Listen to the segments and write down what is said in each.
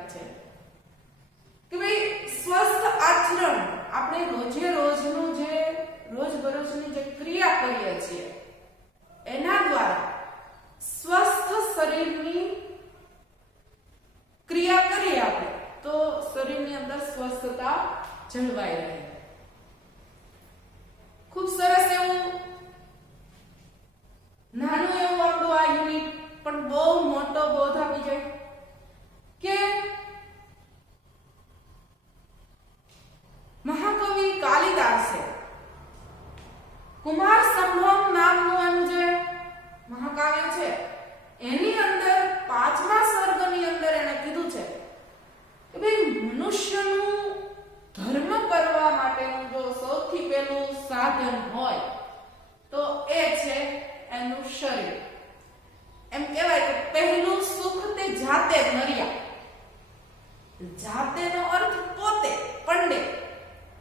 વાત છે કે ભાઈ સ્વસ્થ આચરણ આપણે રોજે રોજનું જે રોજબરોજની જે ક્રિયા કરીએ છીએ એના દ્વારા સ્વસ્થ શરીરની ક્રિયા કરીએ આપણે તો શરીરની અંદર સ્વસ્થતા જળવાઈ રહે. ખૂબ સરસ એવું નાનું એવું આપણું આ યુનિટ પણ બહુ મોટો બોધ આપી જાય કે મહાકવિ કાલિદાસે કુમાર સંભવ નામનું એમ જે મહાકાવ્ય છે એની અંદર 5મા સર્ગની અંદર એને કીધું છે કે ભાઈ મનુષ્યનું ધર્મ કરવા માટેનું જો સૌથી પહેલું સાધન હોય તો એ છે એનું શરીર. એમ કહેવાય કે પહેલું સુખ તે જાતે નર્યા. જાતેનો અર્થ પોતે પંડે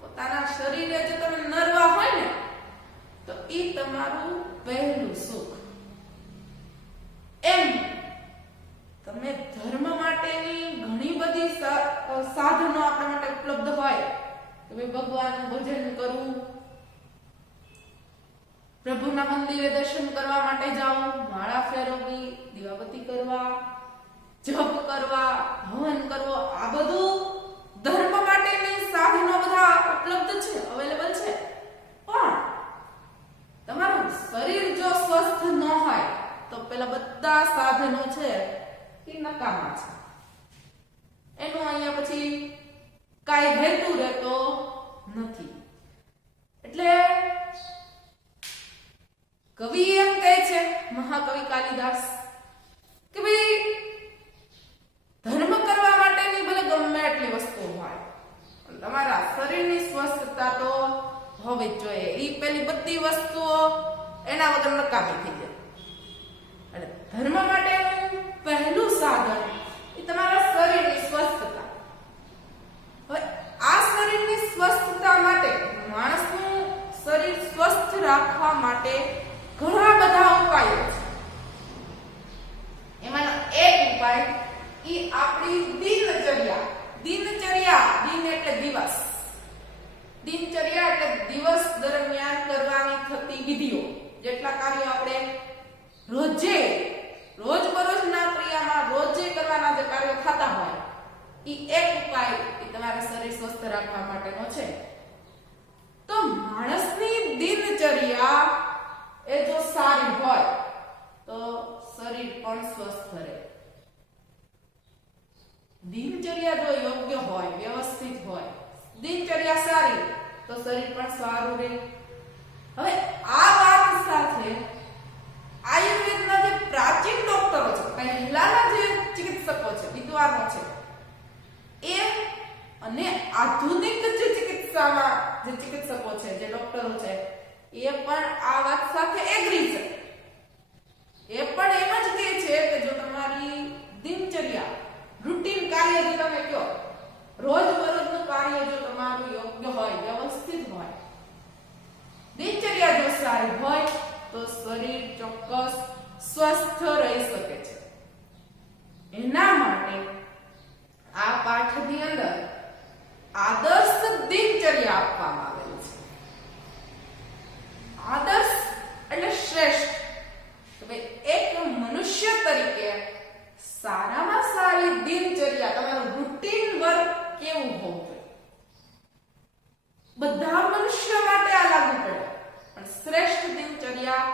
પોતાના શરીરે જો તમે નરવા હોય ને તો ઈ તમારું પહેલું સુખ. એમ તમે ધર્મ માટેની ઘણી બધી સાધનો આપણા માટે ઉપલબ્ધ હોય કે ભાઈ ભગવાનનું ભજન કરવું, પ્રભુના મંદિરે દર્શન કરવા માટે જાઓ, માળા ફેરવવી, દીવાબત્તી કરવા, જપ કરવા, હવન કરવો, આ બધું ધર્મ માટેની સાધનો બધા ઉપલબ્ધ છે, અવેલેબલ છે. પણ તમારું શરીર જો સ્વસ્થ ન હોય તો પેલા બધા સાધનો છે એ નકામા છે. એનો અહીંયા પછી કાઈ હેતુ રહેતો નથી. એટલે કવિ એમ કહે છે, મહાકવિ કાલિદાસ, કે ભાઈ ધર્મ કરવા માટેની ભલે ગમે એટલી વસ્તુઓ હોય પણ તમારા શરીરની સ્વસ્થતા તો હોવી જ જોઈએ. એ પેલી બધી વસ્તુઓ એના વગર નકામી થઈ જાય. અને ધર્મ માટેનું પહેલું સાધન એ તમારા શરીરની સ્વસ્થતા. હવે આ શરીરની સ્વસ્થતા માટે માણસનું શરીર સ્વસ્થ રાખવા માટે ઘણા બધા ઉપાયો છે. એમાંનો એક ઉપાય એ આપણી દિનચર્યા. દિન એટલે દિવસ. દિનચર્યા એટલે દિવસ દરમિયાન કરવાની થતી વિધિઓ. જેટલા કાર્યો આપણે રોજબરોજના ક્રિયામાં રોજે કરવાના જે કાર્યો થતા હોય એ એક ઉપાય એ તમારા શરીર સ્વસ્થ રાખવા માટેનો છે. તો માણસની દિનચર્યા એ જો સારી હોય તો શરીર પણ સ્વસ્થ રહે. દિનચર્યા જો યોગ્ય હોય, વ્યવસ્થિત હોય, દિનચર્યા સારી તો શરીર પણ સારું રહે. હવે આ વાત સાથે આયુર્વેદના જે પ્રાચીન ડોક્ટરો છે, પહેલાના જે ચિકિત્સકો છે, વિદ્વાનો છે, એ અને આધુનિક જે ચિકિત્સામાં જે ચિકિત્સકો છે, જે ડોક્ટરો છે, એ પણ આ વાત સાથે એગ્રી છે. એ પણ એમ જ કહે છે કે જો તમારી દિનચર્યા, રૂટીન કાર્ય જો તમે કહો, રોજબરોજનું કાર્ય જો તમારું યોગ્ય હોય, વ્યવસ્થિત હોય, દિનચર્યા જો સારી હોય તો શરીર ચોક્કસ સ્વસ્થ રહી શકે છે. એના માટે આ પાઠની અંદર આદર્શ દિનચર્યા આપવામાં આવેલી છે. આદર્શ એટલે શ્રેષ્ઠ. તો ભાઈ એક મનુષ્ય તરીકે સારામાં સારી દિનચર્યા, તમારું રૂટીન વર્ક કેવું હોવું જોઈએ. બધા મનુષ્ય માટે આ લાગુ પડે પણ શ્રેષ્ઠ દિનચર્યા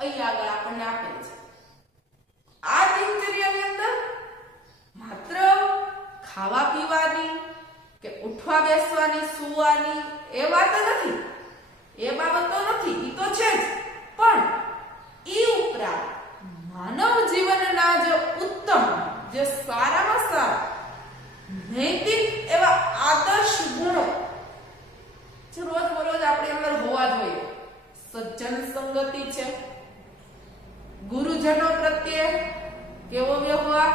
અહીં આગળ આપણને આપેલી છે. આ દિનચર્યાની અંદર માત્ર ખાવા પીવાની કે ઉઠવા બેસવાની, સૂવાની એ વાત નથી, એ બાબતો નથી, એ તો છે જ. પણ એ ઉપરાંત માનવ જીવનના જે ઉત્તમ, જે સારામાં સારા નૈતિક એવા આદર્શ ગુણો જે રોજબરોજ આપણી અંદર હોવા જોઈએ. સજ્જન સંગતિ છે, ગુરુજનો પ્રત્યે કેવો વ્યવહાર,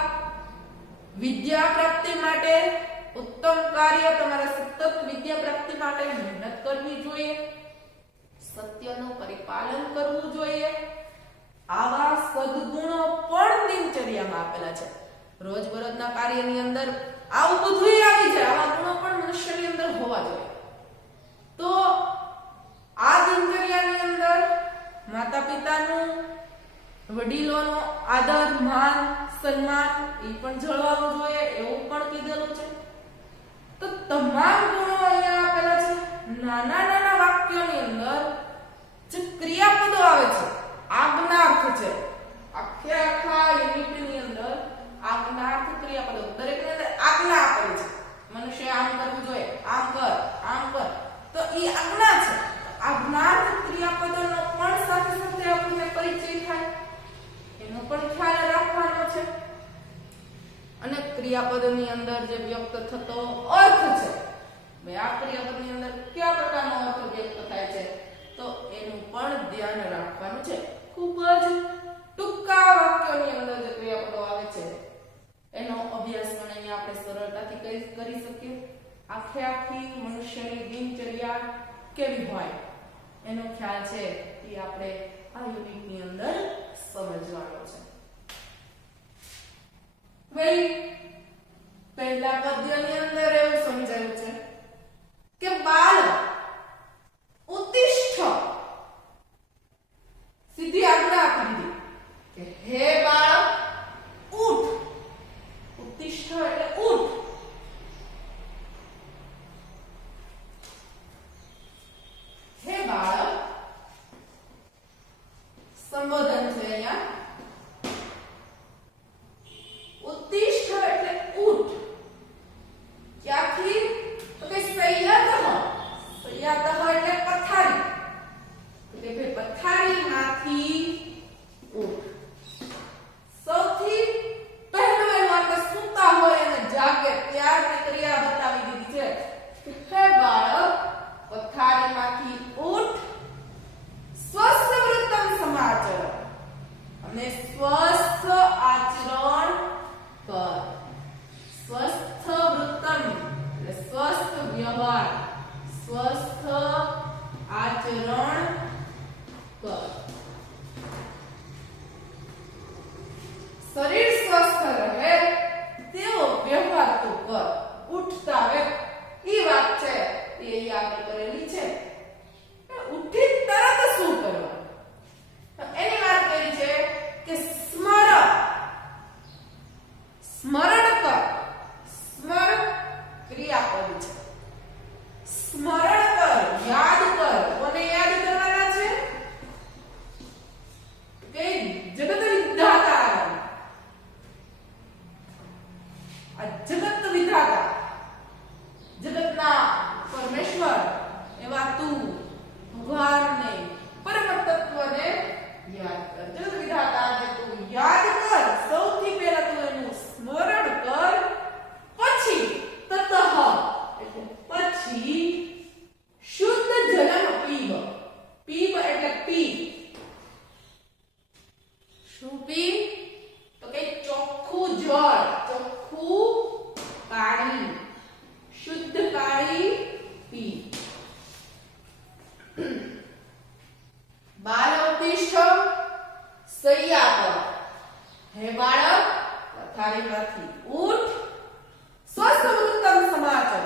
વિદ્યા પ્રાપ્તિ માટે ઉત્તમ કાર્ય, તમારે સતત વિદ્યા પ્રાપ્તિ માટે મહેનત કરવી જોઈએ, સત્યનું પરિપાલન કરવું જોઈએ. આવા સદગુણો પણ દિનચર્યામાં આપેલા છે. રોજબરોજના કાર્યની અંદર આવું બધું આવી જાય, આવા ગુણો પણ મનુષ્યની અંદર હોવા જોઈએ. તો આ દિનચર્યાની અંદર માતા પિતાનું, વડીલોનો આદર, માન, સન્માન એ પણ જળવાવું જોઈએ એવું પણ કીધેલું છે. તો તમામ ગુણો અહીંયા આપેલા છે. નાના નાના વાક્યોની અંદર જે ક્રિયાપદો આવે છે, આજ્ઞાર્થ છે, આખા યુનિટની અંદર આજ્ઞાર્થ ક્રિયાપદો, દરેકને આજ્ઞા આપેલી છે. મનુષ્ય આમ કરવું જોઈએ, આમ કર, આમ કર, તો એ આજ્ઞા છે. આજ્ઞાર્થ ક્રિયાપદોનો પણ સાથે સાથે આપણને પરિચય થાય એનો પણ ખ્યાલ રાખવાનો છે. અને ક્રિયાપદની અંદર જે વ્યક્ત થતો અર્થ છે, ભાઈ આ ક્રિયાપદની અંદર કયા પ્રકારનો અર્થ વ્યક્ત થાય છે, તો એનું પણ ધ્યાન રાખવાનું છે. ખૂબ જ ટૂંકા વાક્યોની અંદર જે ક્રિયાપદો આવે છે એનો અભ્યાસ પણ અહીંયા આપણે સરળતાથી કરી શકીએ. આખી મનુષ્યની દિનચર્યા કેવી હોય એનો ખ્યાલ છે એ આપણે આ યુનિટની અંદર સમજવાનો છે. ભાઈ પહેલા પદ્યની અંદર એવું સમજાયું છે કે બાલ ઉત્તિષ્ઠ, સીધી આજ્ઞા આપી દીધી કે હે બાળક ઉઠ. ઉત્તિષ્ઠ એટલે ઉઠ. હે બાળક સંબોધન છે અહીંયા. ઉત્તિષ્ઠ એટલે ઉઠ. ક્યાંથી? તો કે શૈયતઃ. શૈયતઃ એટલે પથારી. તો કે ભાઈ પથારીમાંથી ઉઠ. સૌથી પહેલું એનું આપણે સૂતા હોય અને જાગે ત્યારની ક્રિયા બતાવી દીધી છે. હે બાળક પથારીમાંથી ઉઠ. સ્વસ્થ વૃત્તમ સમાચર, અને સ્વસ્થ આચરણ કર. સ્વસ્થ વૃત્તમ એટલે સ્વસ્થ વ્યવહાર, સ્વસ્થ આચરણ કર. શરીર સ્વસ્થ રહે તેવો વ્યવહાર તું કર. ઉઠતા વે એ વાત છે એ અહીંયા આપણે કરેલી છે. ઉઠી તરત શું કરવાનું એની વાત કરી છે કે સ્મરણ કર. સ્મર ક્રિયાપદ છે. સ્મરણ કર, યાદ કર. કોને યાદ કરવાના છે? કે જગત વિધાતા. આ જગત વિધાતા, જગતના પરમેશ્વર એવા તું ભગવાનને, પરમ તત્વને યાદ કર. જગત વિધાતાને તું યાદ કર. સૌથી પહેલા તું એનું સ્મરણ કર. પછી તતઃ એટલે પછી શુદ્ધ જલમ પીબ. પીબ એટલે પી. શું પી? તો કે ચોખ્ખું જળ, ચોખ્ખું પાણી, શુદ્ધ પાણી પી. બાળોત્તિષ્ઠ શૈયા પર. હે બાળક પથારીમાંથી ઉઠ. સ્વસ્થ વૃત્તમ સમાચર,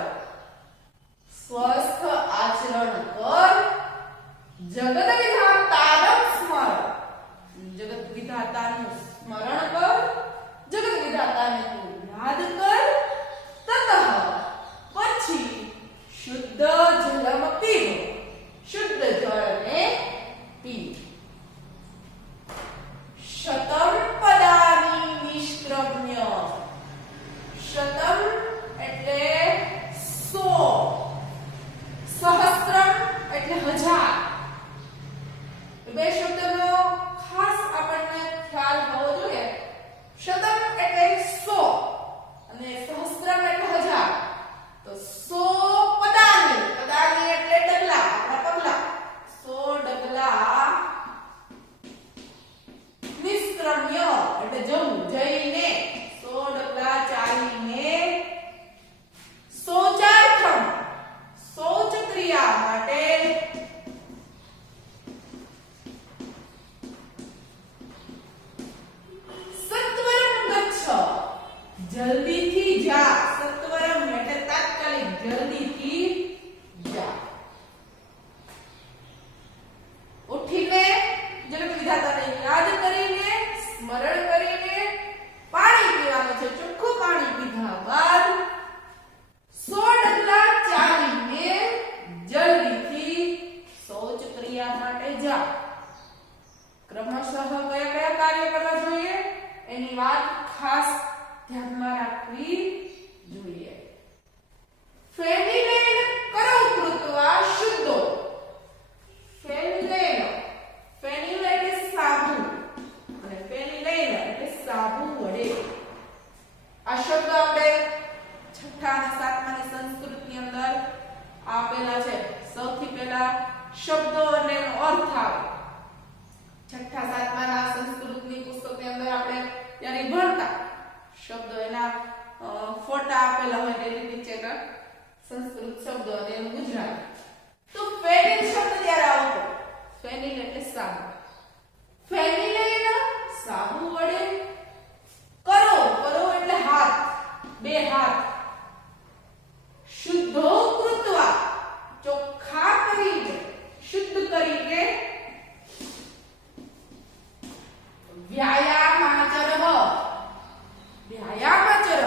સ્વસ્થ આચરણ કર. જગત વિધાતારં સ્મર, જગત વિધાતાનું સ્મરણ કર. જગત વિધાતાને તું યાદ કર. તતઃ પછી શુદ્ધ જલમ પીવ. શુદ્ધ જળને પી. શતમ પદાની નિષ્ક્રમ્ય. શતમ એટલે 100. સહસ્ત્રમ એટલે 1000. બે શબ્દનો ખાસ આપણને ખ્યાલ હોવો જોઈએ. શતમ એટલે 100 અને સહસ્ત્રમ એટલે 1000. તો 100 પદાની. પદાની એટલે ડગલા, આપણા પગલા. 100 ડગલા નિષ્ક્રમ્ય એટલે જવું, જઈને. 100 ડગલા ચાલીને. શૌચાર્થમ શૌચ ક્રિયા માટે. સત્વરમ ગચ્છ જલ્દીથી જા. એની વાત ખાસ ધ્યાનમાં રાખવી જોઈએ. ફેનિલેન કરો કૃત્વા શુદ્ધો. ફેનિલેન, ફેનિલ એટલે સાબુ અને ફેનિલેન એટલે સાબુ વડે. આ શબ્દ આપણે છઠ્ઠા અને સાતમાની સંસ્કૃતની અંદર આપેલા છે. સૌથી પહેલા શબ્દો અને એનો અર્થ આવે. છઠ્ઠા સાતમાના સંસ્કૃતની પુસ્તકની અંદર આપણે ત્યારે ભણતા શબ્દો એના ફોટા આપેલા હોય તેની નીચે સંસ્કૃત શબ્દો અને એનું ગુજરાતી. તો ફેનિલ શબ્દ ત્યારે આવતો. ફેનિલ એટલે સાબુ. ફેનિલેન સાબુ વડે કરો, કરો એટલે હાથ, બે હાથ. શુદ્ધો કૃત્વા ચોખ્ખા કરીને, શુદ્ધ કરીને. વ્યાયામાચરઃ, વ્યાયામાચર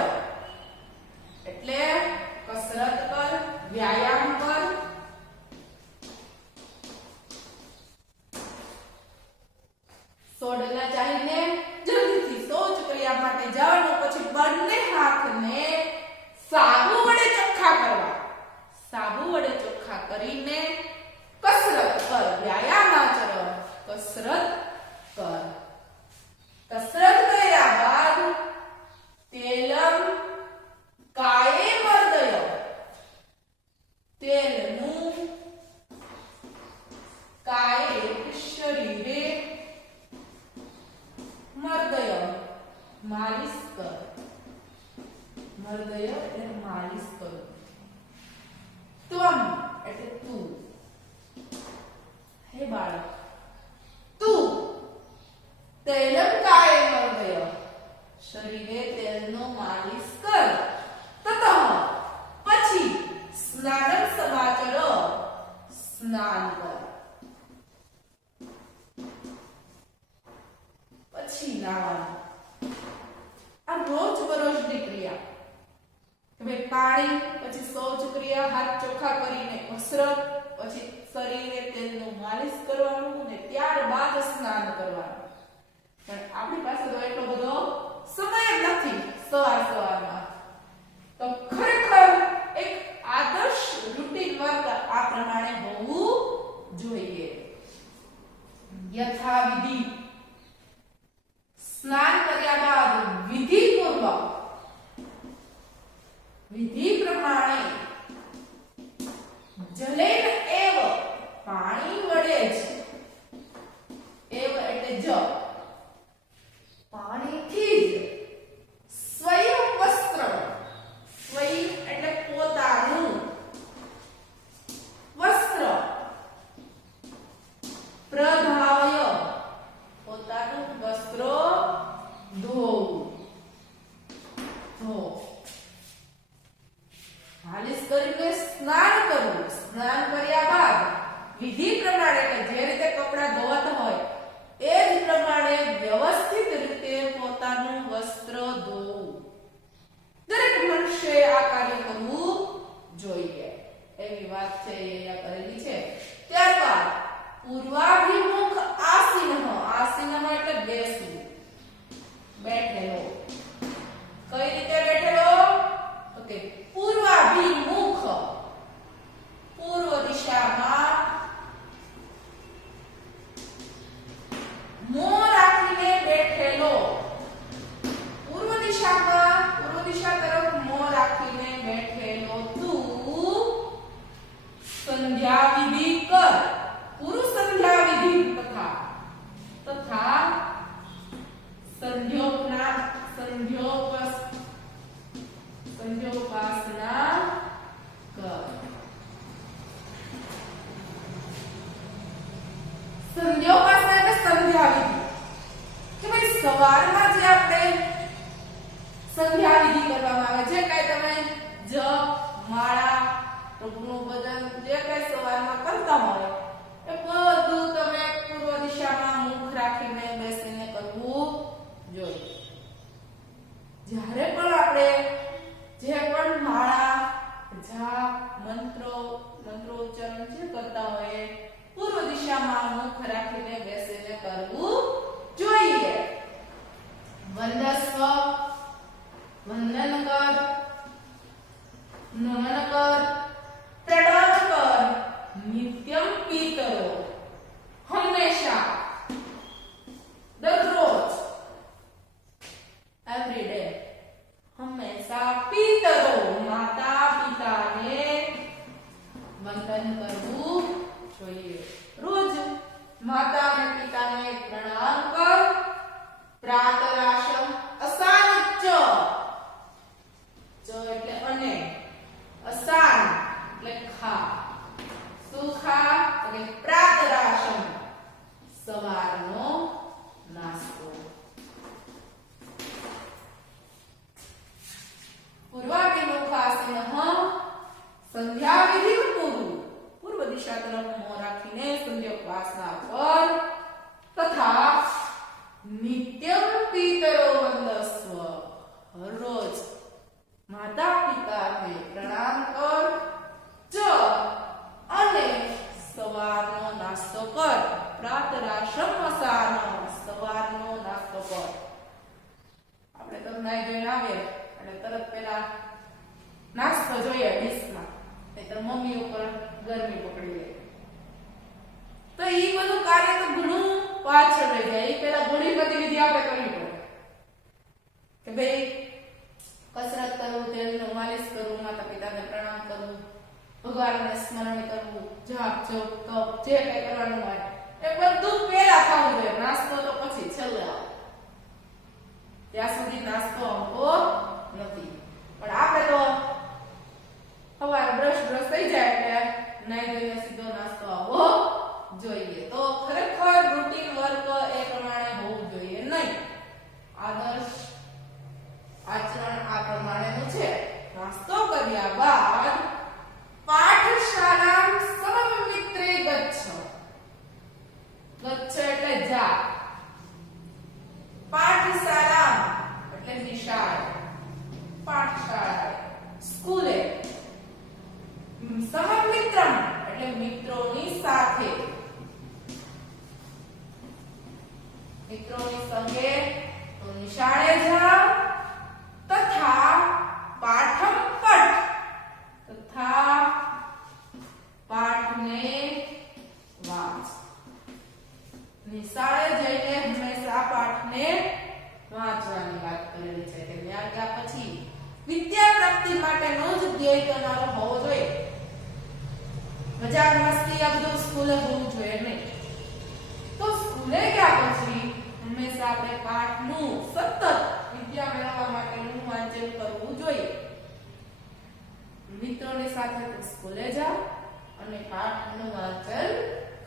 એટલે કસરત કર, વ્યાયામ કર. સોડલા ચાલીને જલ્દીથી શૌચ ક્રિયા માટે જવાનું. પછી બંને હાથને સાબુ વડે ચોખ્ખા કરવા. સાબુ વડે ચોખ્ખા કરીને કસરત કર, વ્યાયામાચર, કસરત કર. કસરત કર્યા બાદ તેલમ કાયે મર્દય, તેલનું કાયે શરીરે, મર્દય માલિશ કર. મર્દય એટલે માલિશ કર. ત્વમ એટલે તું. હે બાળક, તું તૈલમ કાયે મર્દય, શરીરે તેલનો માલિશ કર. તતઃ પછી સ્નાનમ સમાચર, સ્નાન કર. પછી નાવાનું. આ રોજ બરોજની ક્રિયા. હવે પાણી, પછી શૌચ ક્રિયા, હાથ ચોખ્ખા કરીને કસરત, પછી શરીરે તેલનું માલિશ કરવાનું ને ત્યારબાદ સ્નાન કરવાનું. પણ આપણી પાસે તો એટલો બધો સમય નથી સવારમાં. તો ખરેખર એક આદર્શ રૂટીન વર્ક આ પ્રમાણે હોવું જોઈએ. યથાવિધિ સ્નાન કર્યા બાદ વિધિપૂર્વક, વિધિ પ્રમાણે જલેન એવ પાણી વડે જ, એવ એટલે જ, પાણીથી જ સ્વયં વસ્ત્ર, સ્વયં એટલે પોતાનું વસ્ત્ર, પ્રધાય પોતાનું વસ્ત્ર ધોવું, ધો. માલિશ કરીને સ્નાન કરવું. સ્નાન કર્યા બાદ વિધિ પ્રમાણે એટલે જે રીતે કપડા ધોવાતા હોય એ જ પ્રમાણે વ્યવસ્થિત રીતે પોતાનું વસ્ત્ર ધોવું. દરેક મનુષ્યએ આ કાર્ય કરવું જોઈએ એવી વાત છે અહીંયા કરેલી છે. ત્યારબાદ પૂર્વાભિમુખ આસીન. આસીન એટલે બેસવું, બેઠેલો. કઈ રીતે બેઠેલો? તો કે પૂર્વાભિમુખ, પૂર્વ દિશામાં મોં રાખીને બેઠેલો. પૂર્વ દિશામાં, પૂર્વ દિશા તરફ મોં રાખીને બેઠેલો તું સંધ્યા વિધિ કર. પુરુષ સંધ્યા વિધિ તથા સંધ્યોપાસના કર. સંધ્યોપાસના એટલે સંધ્યા વિધિ. કે ભાઈ સવારમાં જે આપણે સંધ્યા વિધિ કરવામાં આવે છે, કઈ તમે જપ, માળા, પ્રભુનું ભજન જે કઈ સવારમાં કરતા હોય એ બધું તમે પૂર્વ દિશામાં મુખ રાખીને બેસીને કરવું જોઈએ. જ્યારે પણ આપણે જે પણ માળા, જાપ, મંત્રોચ્ચારણ જે કરતા હોય પૂર્વ દિશામાં મુખ રાખીને બેસીને કરવું જોઈએ. વંદન જાય એ પહેલા ઘણી ગતિવિધિ આપણે કરવી પડે કે ભાઈ કસરત કરવું, તેલનું માલિશ કરવું, માતા પિતાને પ્રણામ કરવું, ભગવાનને સ્મરણ કરવું, જાપ જોપ તપ જે કંઈ કરવાનું હોય એ બધું પહેલા થવું જોઈએ. નાસ્તો તો પછી છેલ્લે આવે, ત્યાં સુધી નાસ્તો આવતો નથી. પણ આપણે તો સવારે બ્રશ થઈ જાય એટલે નાઈ ધોઈને સીધો નાસ્તો આવવો જોઈએ. તો ખરેખર રૂટીન વર્ક એ પ્રમાણે હોવું જોઈએ નહીં. આદર્શ આચરણ આ પ્રમાણેનું છે. નાસ્તો કર્યા બાદ પાઠશાલામ સમમિત્રે ગચ્છ. ગચ્છ એટલે જા, પાઠશાલામ એટલે નિશાળ, પાઠશાળા સ્કૂલે, સમમિત્રમ એટલે મિત્રોની સાથે, મિત્રોની સંગે તો નિશાળે જાઓ, તથા પાઠમ પઠ, તથા પાઠને વાંચ. નિશાળે જઈને હંમેશા પાઠને વાંચવાની વાત કરેલી છે કે ત્યાં ગયા પછી વિદ્યા પ્રાપ્તિ માટેનો જ ધ્યેય તમારો હોવો જોઈએ. મજાક મસ્તી આ બધું સ્કૂલે હોવું જોઈએ નહીં. તો સ્કૂલે ગયા પછી હંમેશા આપણે પાઠનું સતત વિદ્યા મેળવવા માટેનું વાંચન કરવું જોઈએ. મિત્રોની સાથે સ્કૂલે જાઓ અને પાઠનું વાંચન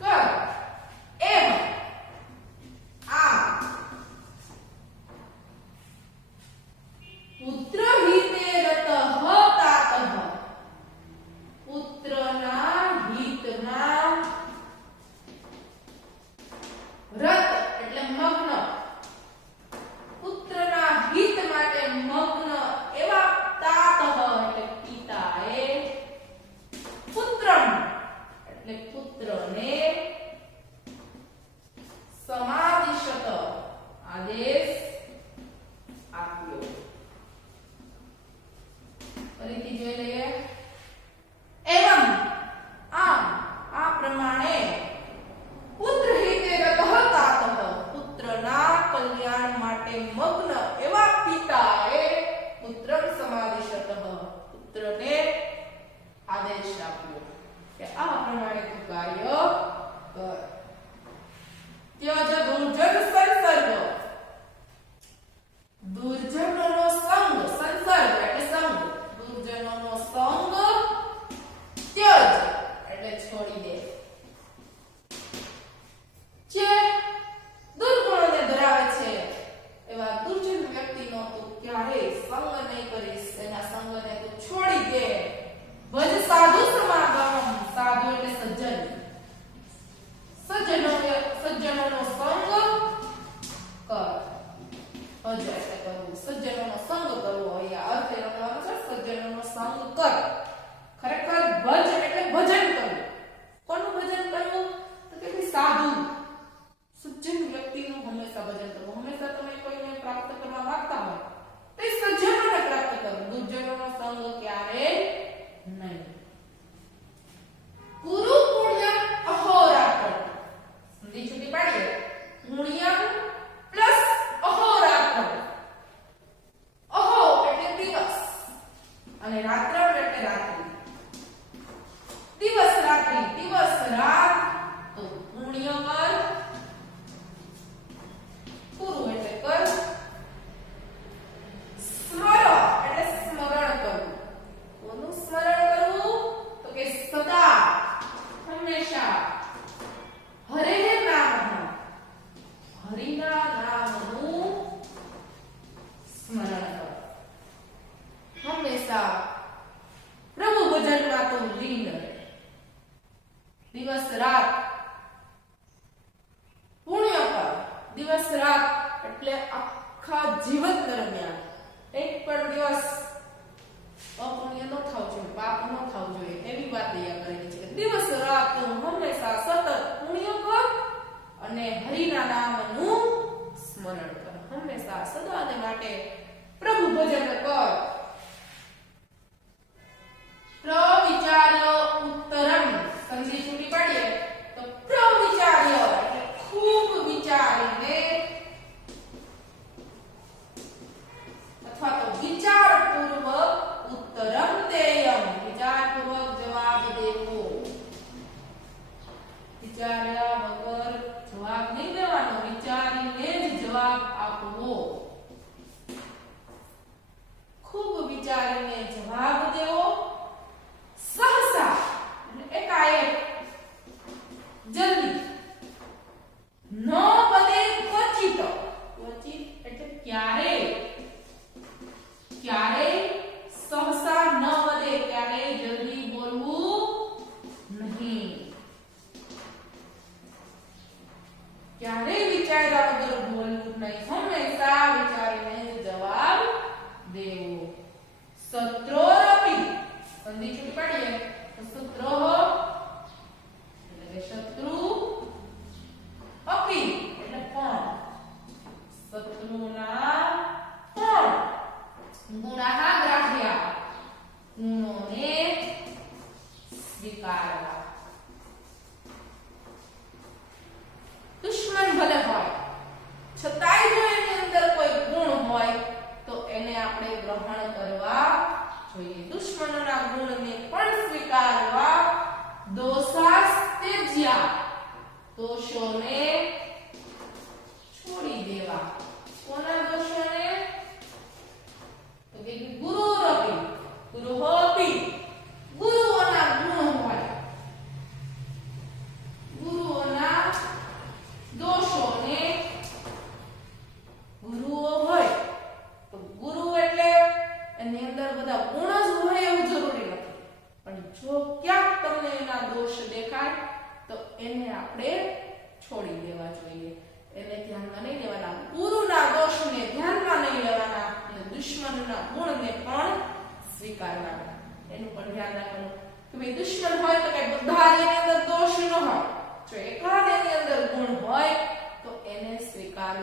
કરો. એમ આ પુત્ર હિતે રતઃ તાતઃ, પુત્રના હિતમાં રત એટલે મગ્ન, પુત્રના હિત માટે મગ્ન એવા તાતઃ એટલે પિતાએ, પુત્રમ એટલે પુત્રને, સમાદિશત આદેશ આપ્યો. ફરીથી જોઈ લઈએ. એવમ આમ આ પ્રમાણે પુત્ર હિતે રતઃ તાતઃ, પુત્રના કલ્યાણ માટે મગ્ન એવા પિતાએ પુત્રમ સમાદિશત પુત્રને આદેશ આપ્યો કે આ પ્રમાણે તું કાર્ય કર. ત્યજ દુર્જન સંસર્ગ, દુર્જનોનો સંગ, સંસર્ગ એટલે સંગ, દુર્જનોનો સંગ ત્યજ એટલે છોડી દે. જે દુર્ગુણોને ધરાવે છે એવા દુર્જન વ્યક્તિનો તું ક્યારેય સંગ નહીં કરીશ, એના સંગને તું છોડી દે. ભજ સાધુ સમાગમ, સાધુ એટલે સજ્જન, સજ્જનોનો સંગ કર. ભજ એટલે કરવું, સજ્જનોનો સંગ કરવો. અહીંયા અર્થ એ લખવાનો છે સજ્જનોનો સંગ કર. ખરેખર ભજ એટલે ભજન કરવું. કોનું ભજન કરવું? તો કે સાધુ સજ્જન વ્યક્તિનું હંમેશા ભજન કરવું. હંમેશા તમે કોઈને પ્રાપ્ત કરવા માંગતા હોય તો એ સજ્જનોને પ્રાપ્ત કરો. દુર્જનોનો સંગ ક્યારેય નહીં. ગુરુ પુણ્યમ અહોરાત્ર, સંધિ છૂટી પાડીએ. પુણ્યમ પ્લસ અહોરાત્ર. અહો એટલે દિવસ અને રાત્ર એટલે રાત્રિ. દિવસ રાત્રિ, દિવસ રાત તો પુણ્ય કર, ગુરુ એટલે કર, સ્મર એટલે સ્મરણ કરવું. કોનું સ્મરણ કરવું? તો કે સદા હંમેશા હરે નામ, હરિના નામનું સ્મરણ કર. હંમેશા પ્રભુ ભજનમાં તો લીન રહે. દિવસ રાત પુણ્ય કર. દિવસ રાત એટલે આખા જીવન દરમિયાન એક પણ દિવસ અપુણ્ય ન થવું જોઈએ, પાપ ન થવું જોઈએ એવી વાત અહીંયા કરેલી છે. દિવસ રાત તું હંમેશા સતત પુણ્ય કર અને હરિના નામનું સ્મરણ કર. હંમેશા સદાને માટે પ્રભુ ભજન કર. પ્રવિચાર્ય ઉત્તરમ, સંધિ છૂટી પાડીએ તો પ્રવિચાર્ય એટલે ખૂબ વિચારીને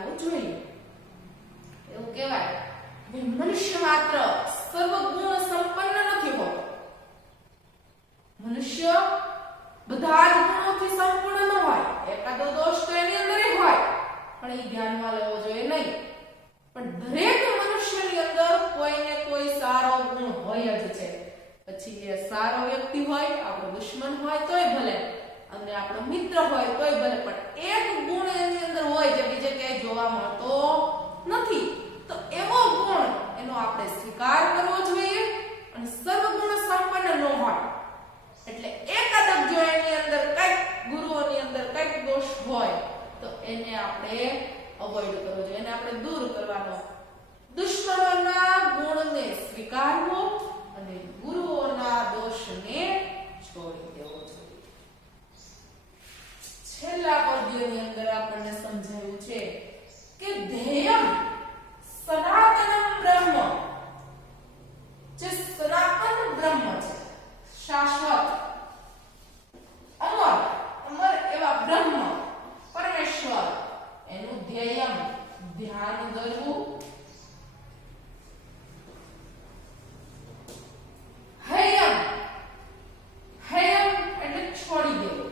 લાવવો જોઈએ. એવું કહેવાય કે મનુષ્ય માત્ર સર્વગુણ સંપન્ન નથી હોતો. મનુષ્ય બધા જ ગુણોથી સંપૂર્ણ ન હોય. એકાદો દોષ તો એની અંદર હોય, પણ એ ધ્યાનમાં લેવો જોઈએ નહીં. પણ દરેક મનુષ્યની અંદર કોઈને કોઈ સારો ગુણ હોય જ છે. પછી એ સારો વ્યક્તિ હોય, આપણો દુશ્મન હોય તોય ભલે, અને આપણો મિત્ર હોય તોય ભલે, પણ એક ગુણ એની અંદર હોય જે બીજે ક્યાંય જોવા મળતો નથી. તો એવો ગુણ એનો આપણે સ્વીકાર કરવો જોઈએ. અને સર્વગુણ સંપન્ન ન હોય એટલે એકાદક જો એની અંદર કંઈક ગુરુઓની અંદર કંઈક દોષ હોય તો એને આપણે અવોઇડ કરવો જોઈએ, એને આપણે દૂર કરવાનો. દુશ્મનોના ગુણને સ્વીકારવો અને ગુરુઓના દોષને છોડી દેવો જોઈએ. છેલ્લા પદ્યની અંદર આપણને સમજાયું છે કે ધ્યેયમ સનાતનમ બ્રહ્મ, જે સનાતન બ્રહ્મ છે, શાશ્વત અમર એવા બ્રહ્મ પરમેશ્વર, એનું ધ્યેયમ ધ્યાન ધરવું. હૈયમ, હૈયમ એટલે છોડી દેવું.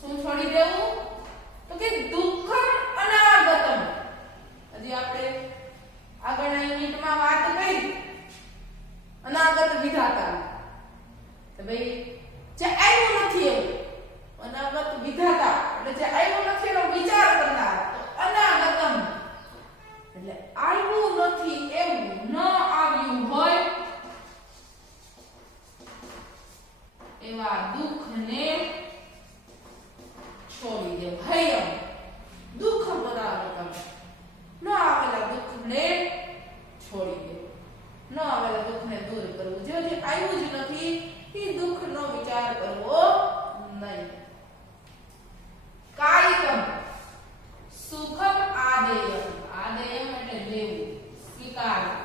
શું છોડી દેવું? તો કે દુઃખમ અનાગતમ. હજી આપણે આગળના યુનિટમાં વાત કરી અનાગત વિધાતા. તો ભાઈ જે આવ્યું નથી એવું અનાગત વિધાતા, એટલે જે આવ્યું નથી એનો વિચાર કરનાર. તો અનાગતમ એટલે આવ્યું નથી એવું, ન આવ્યું હોય એવા દુઃખને છોડી દેવું. હૈયમ દુઃખ અનાગતમ, ન આવેલા દુઃખને છોડી દેવું, ન આવેલા દુઃખને દૂર કરવું. જે આવ્યું જ નથી એ દુઃખનો વિચાર કરવો નહીં. કાયિકમ સુખમ આદેયમ, આદેયમ એટલે લેવું, સ્વીકારવું.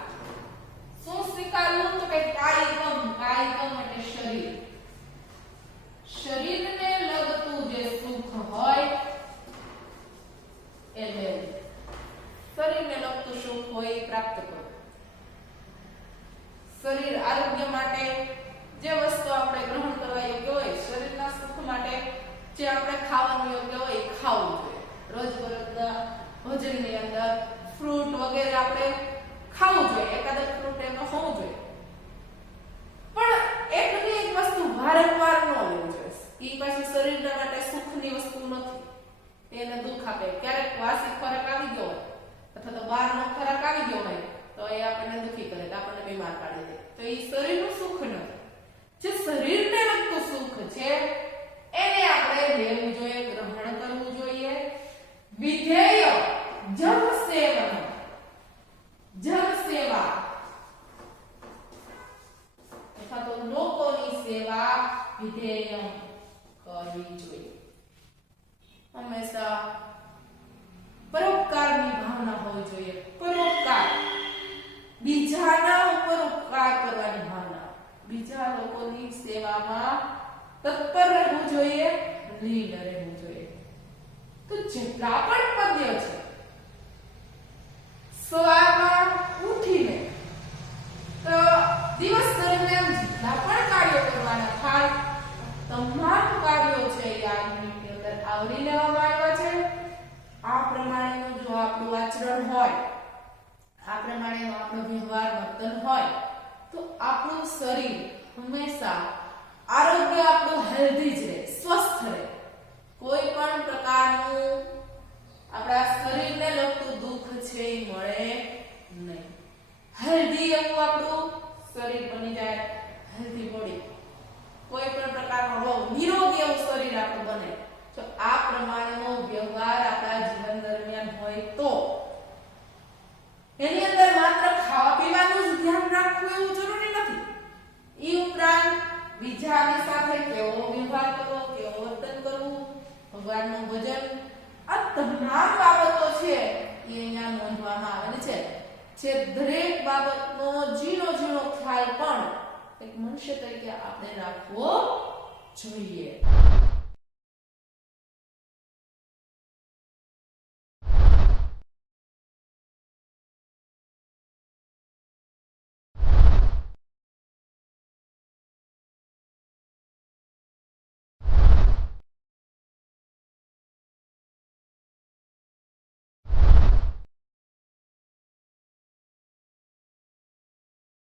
શું સ્વીકારવું? તો કે કાયિકમ, કાયિકમ એટલે શરીર. શરીરને લગતું જે સુખ હોય એ લેવું. શરીરને લગતું સુખ હોય એ પ્રાપ્ત કરવું. શરીર આરોગ્ય માટે જે વસ્તુ આપણે ગ્રહણ કરવા યોગ્ય હોય, શરીરના સુખ માટે જે આપણે ખાવાનું યોગ્ય હોય એ ખાવું જોઈએ. રોજબરોજના ભોજનની અંદર ફ્રૂટ વગેરે આપણે ખાવું જોઈએ. એકાદ ફ્રૂટ એમાં હોવું જોઈએ. પણ એકની એક વસ્તુ વારંવાર ન લેવું જોઈએ. એ પાછું શરીરના માટે સુખની વસ્તુ નથી, એને દુઃખ આપે. ક્યારેક વાસી ખોરાક આવી ગયો હોય અથવા તો બહારનો ખોરાક આવી ગયો હોય તો એ આપણને દુઃખી કરે, આપણને બીમાર પાડી દે. તો એ શરીરનું સુખ નથી. જે શરીરને લગતું સુખ છે એને આપણે લેવું જોઈએ, ગ્રહણ કરવું જોઈએ. વિધેય જન સેવન, જન સેવા અથવા તો લોકોની સેવા વિધેય કરવી જોઈએ. હંમેશા પરોપકારની ભાવના હોવી જોઈએ. પરોપકાર, બીજાના ઉપર ઉપકાર કરવાની ભાવના, બીજા લોકોની સેવામાં તત્પર રહેવું જોઈએ, લીન રહેવું જોઈએ. તો જેટલા પણ પદ્ય છે, સવારમાં ઉઠીને તો દિવસ દરમિયાન જેટલા પણ કાર્યો કરવાના થાય, તમામ કાર્યો છે એ આ યુનિટની અંદર આવરી લેવામાં આવ્યા છે. આ પ્રમાણેનું જો આપણું આચરણ હોય, આ પ્રમાણેનો આપણો વ્યવહાર વર્તન હોય તો આપણું શરીર હંમેશા આરોગ્ય આપણું હેલ્ધી જ રહે, સ્વસ્થ રહે. કોઈ પણ પ્રકારનું આપણા શરીરને લગતું દુઃખ છે એ મળે નહીં. હેલ્ધી એવું આપણું શરીર બની જાય, હેલ્ધી બોડી. કોઈ પણ પ્રકારનો રોગ, નિરોગી એવું શરીર આપણું બને. તો આ પ્રમાણેનો વ્યવહાર આપણા જીવન દરમિયાન હોય તો એની અંદર માત્ર ખાવા પીવાનું જ ધ્યાન રાખવું એવું જરૂરી નથી. એ ઉપરાંત બીજાની સાથે કેવો વ્યવહાર કરવો, કેવો વર્તન કરવું, ભગવાનનું ભજન, આ તમામ બાબતો છે એ અહીંયા નોંધવામાં આવેલી છે. જે દરેક બાબતનો ઝીણો ઝીણો ખ્યાલ પણ એક મનુષ્ય તરીકે આપણે રાખવો જોઈએ.